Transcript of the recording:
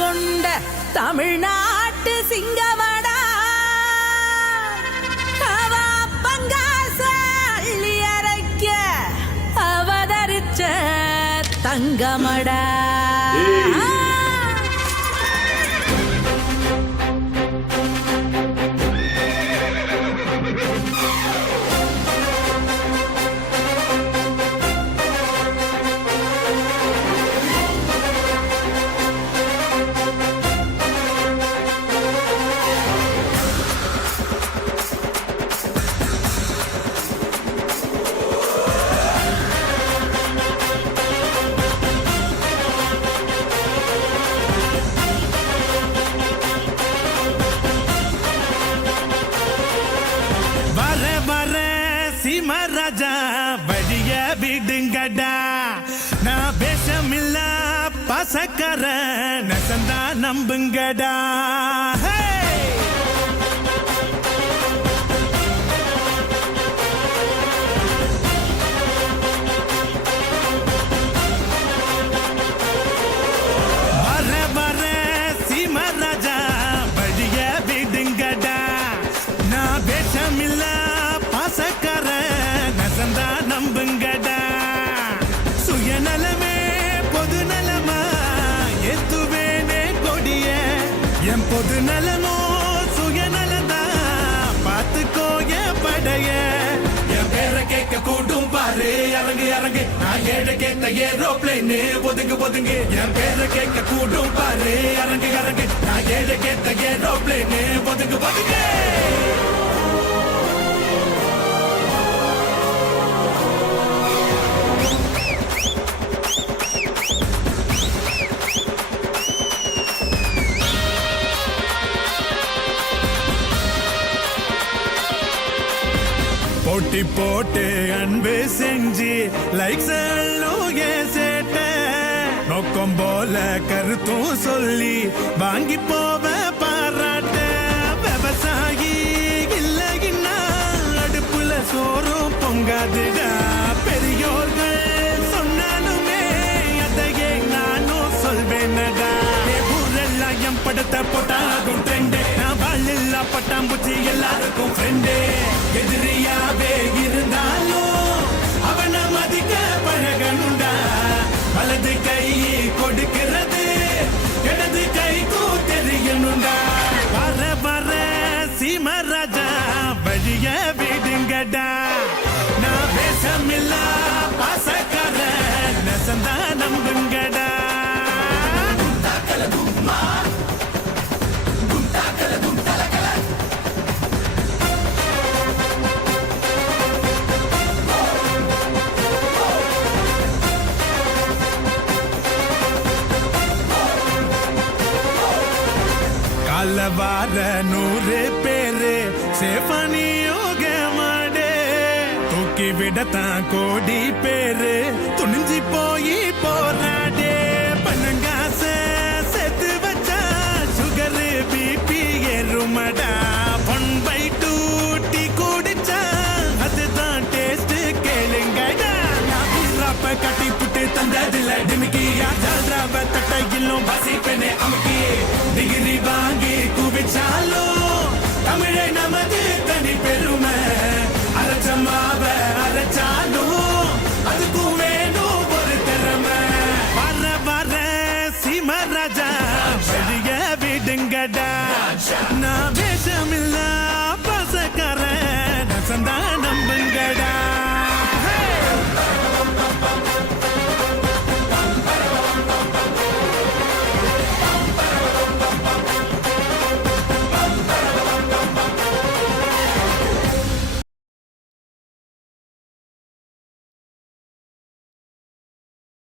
கொண்ட தமிழ்நாட்டு சிங்கமடா அவ பங்காச அள்ளி அரைக்க அவதரிச்ச தங்கமடா. ராஜா வழிய விடுங்கடா, நான் பேசமில்ல பசக்கர நசந்தா நம்புங்கடா. நம்புங்கடா, சுயநலமே பொது நலமா எத்துவேனே கொடிய, என் பொது நலமோ சுயநலந்தா பார்த்துக்கோ என் படைய. என் பேரை கேட்க கூட்டும் பாரு இறங்கு இறங்கு, நான் ஏழை கேட்ட ஏரோப்ளைன் ஒதுங்கு ஒதுங்கு. என் பேரை கேட்க கூட்டும் பாரு இறங்கு இறங்கு, நான் ஏழை கேட்ட ஏரோப்ளைன் ஒதுங்கு ஒதுங்கு. போட்டி போட்டு அன்பு செஞ்சு லைக்ஸ் சேட்ட, நோக்கம் போல கருத்தும் சொல்லி வாங்கி போவ பாராட்ட. விவசாயி இல்லைன்னா அடுப்புல சோறும் பொங்காதுடா, பெரியோர்கள் சொன்னாலுமே அதையே நானும் சொல்வேனடா. ஊரெல்லாம் என் படத்தை போட்டாகும் ட்ரெண்டு, நான் வாழ் பட்டாம்பூச்சி எல்லாருக்கும் ஃப்ரெண்டு. எதிரியாவே இருந்தாலும் அவனை மதிக்க பழகணுண்டா, வலது கை கொடுக்கிறது இடது கைக்கும் தெரியணுண்டா. வர வர சீமராஜா வழிய விடுங்கடா, நான் பேசமில்ல பாசக்கார நெசந்தா நம்புங்கடா. வார 100 பேரு சேஃபனியோக மாடே, தூக்கி விடத்தான் கோடி பேரு துணிஞ்சி போய் போராடே. பணங்காச செத்து வச்சா சுகர் பிபி ஏறுமடா, 1/2 டீ குடிச்சா அதுதான் டேஸ்ட் கேளுங்கடா. நான் கட்டி புட்டு தந்ததில்ல டிமிக்கியா, ஜால்ராவ தட்டையிலும் பசிப்பெனே அமுக்கி டிகிரி வாங்கி குவிச்சாலும் தமிழை நமது தனி பெருமை. அரைச்சமாவ அரைச்சாலும் அதுக்கும் வேணும் ஒரு திறமை. வர வர சீமராஜா வெளிய விடுங்கடா, நான்